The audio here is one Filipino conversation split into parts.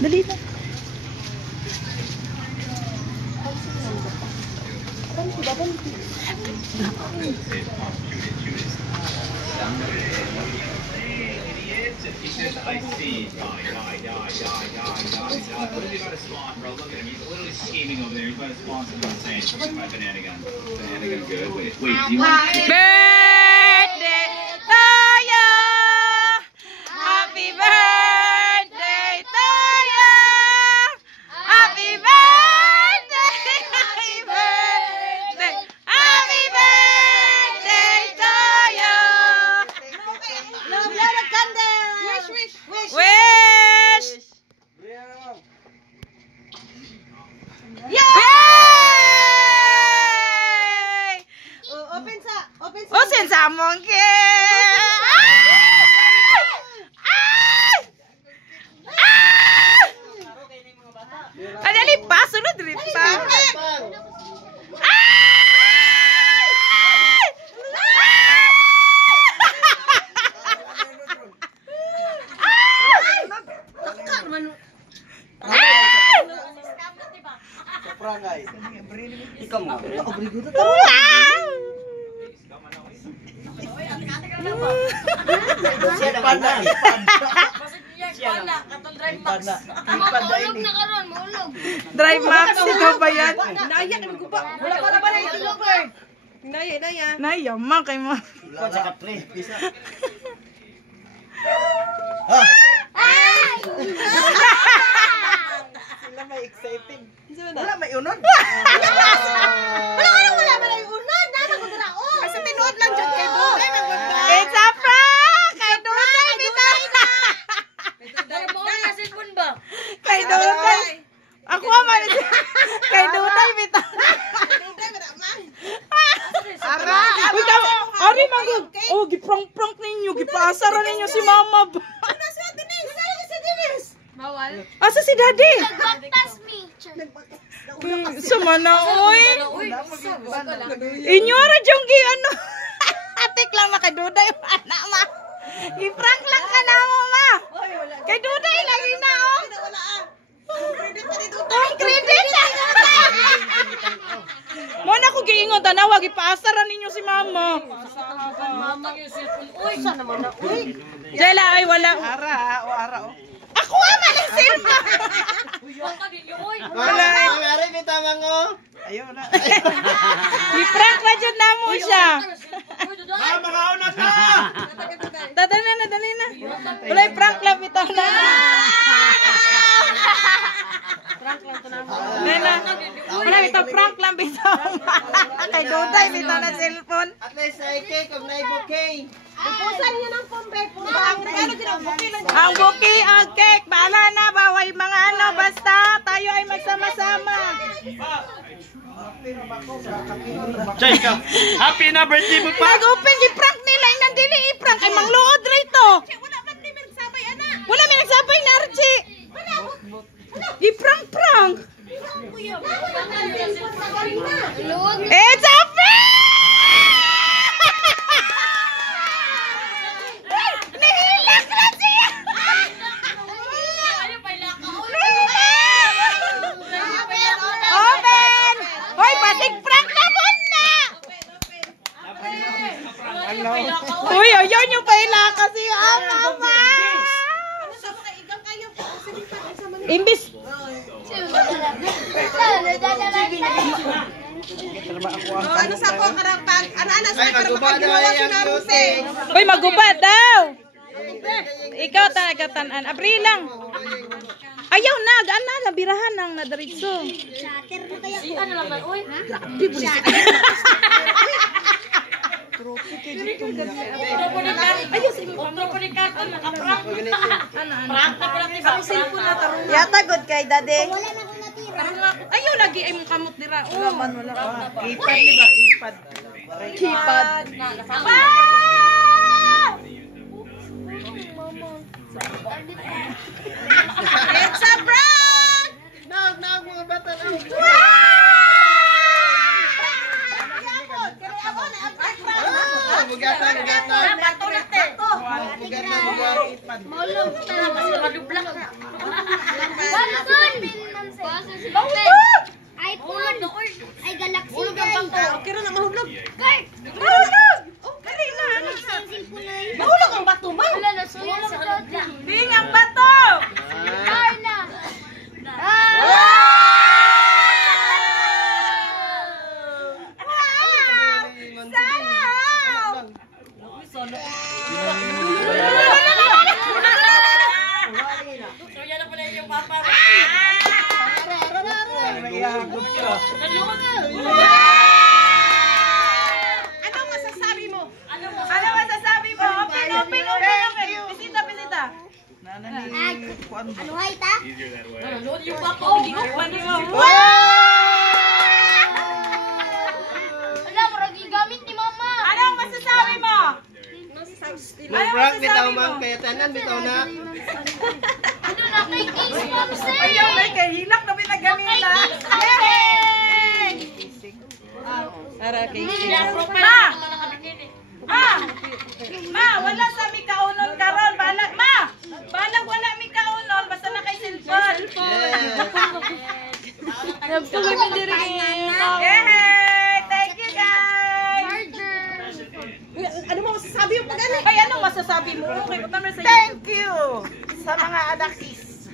Dali na. He says, I see. What has he got a spawn, bro? Look at him. He's literally scheming over there. He's about to spawn something insane. Where's my banana gun? Banana gun good. Wait, do you want to... Birthday to you. Happy birthday to you. Happy birthday. Happy birthday. Happy birthday to you. Blow the candle. Wish. Wish. Yeah. Yay! Open sa. O sa monkey. Kadali pa sunod rin pa. Ikaw mo. Siya naman na. Drive Max, ikaw ba yan? Naya ka magkupa. Wala ka na ba na itulog eh? Naya. Nayaman kay mo. Ikaw sa kapre. Bisa. Sila may excited. Wala may unod. Wala ba na yung unod? Nana ko dira o. Kasi tinuod lang dyan kay Duday. It's a prank! Kay Duday, bitaw na! Dari mo na si Pun ba? Kay Duday! Ako man! Kay Duday, bitaw na! Duday ba naman? Ara! Ari, manggod! Oh, giprank-prank ninyo! Gipasara ninyo si Mama ba? Ano si Denise? Ano si Denise? Bawal. Asa si Daddy? Nagbatas me. Sumana, oy! Inyo ra jonggi ano? Atik lang na kay Duday, anak ma. I-prank lang ka na mo, ma. Kay Duday lagi na, oh. Wala ah. Credit na ni Duday. Oh, credit na. Mo na ko giingon tanaw, gipaasara ninyo si Mama. Mama yung cellphone. Uy, sana naman na. Uy. Jela ay wala. Ara o. Ako man ang cellphone. Wala. Mari bitama ngo. Ayaw na. I-prank na jud na mo siya. Mga una ka. Dali na. Wala i-prank lang bitaw na. Prank lang to na mo. Nena, wala ito prank lang bitaw. Kay Duday bitaw na cellphone. At least ay cake of na bouquet. Pupusan niyo ng pombe. Ang regalo din ang bouquet lang. Ang bouquet, ang cake, bahala na baway mga ano, basta tayo ay magsama-sama. Chay ka. Happy na birthday mo pa. Nag-open, i-prank nila, yung nandili i-prank, ay mangluod rito. Wala man din nagsabay ana. Wala may nagsabay na, Archie. I-prank-prank. It's a prank! Nihilak na siya! Open! Hoy, batik prank na muna! Uy, ayaw nyo pa ila kasi mama! Imbis! Ano sa ko karapag? Ano sa karapag? Ginawa si Naruse. Uy, magubad daw! Ikaw talaga tanan. Abri lang. Ayaw na, gaan na, labirahan nang nadaritso. Ano lang ba? Uy. Yata good kay Daddy. Ayaw lagi ay mong kamot dira. Wala pa. Ipad di ba? Ipad. Kipad. It's a prank! Nag mga bata na. Kaya ako, Mugatan. bato natin. Maulog. Malublak. iPhone. Ay, Galaxy guys. Okay na mahulog. Guys! Mahulog! Dali na. Cellphone na yun. Mahulog ang bato mo. Wala na, suya sa kanya. Bing ang bato! Carla. Anong masasabi mo? Ano masasabi mo? Open. Bisita. Ano hay ta? Easier that way. Wala, marag gamit ni mama. Anong masasabi mo? Mag-prank bitaw ma'am, kaya tanan bitaw na. Ano na kay case mom say? Ayaw may kay hilak na pinaganila. Yay! Para kay Ma, wala sa mi kaunon karon. Balag wala mi kaunon basta na kay cellphone. Yay! Thank you guys. Ano mo masasabi yung pag-ano? Ay, anong masasabi mo? Thank you sa mga adakis.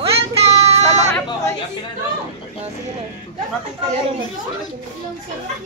Welcome! Sa mga apo. Yung cellphone.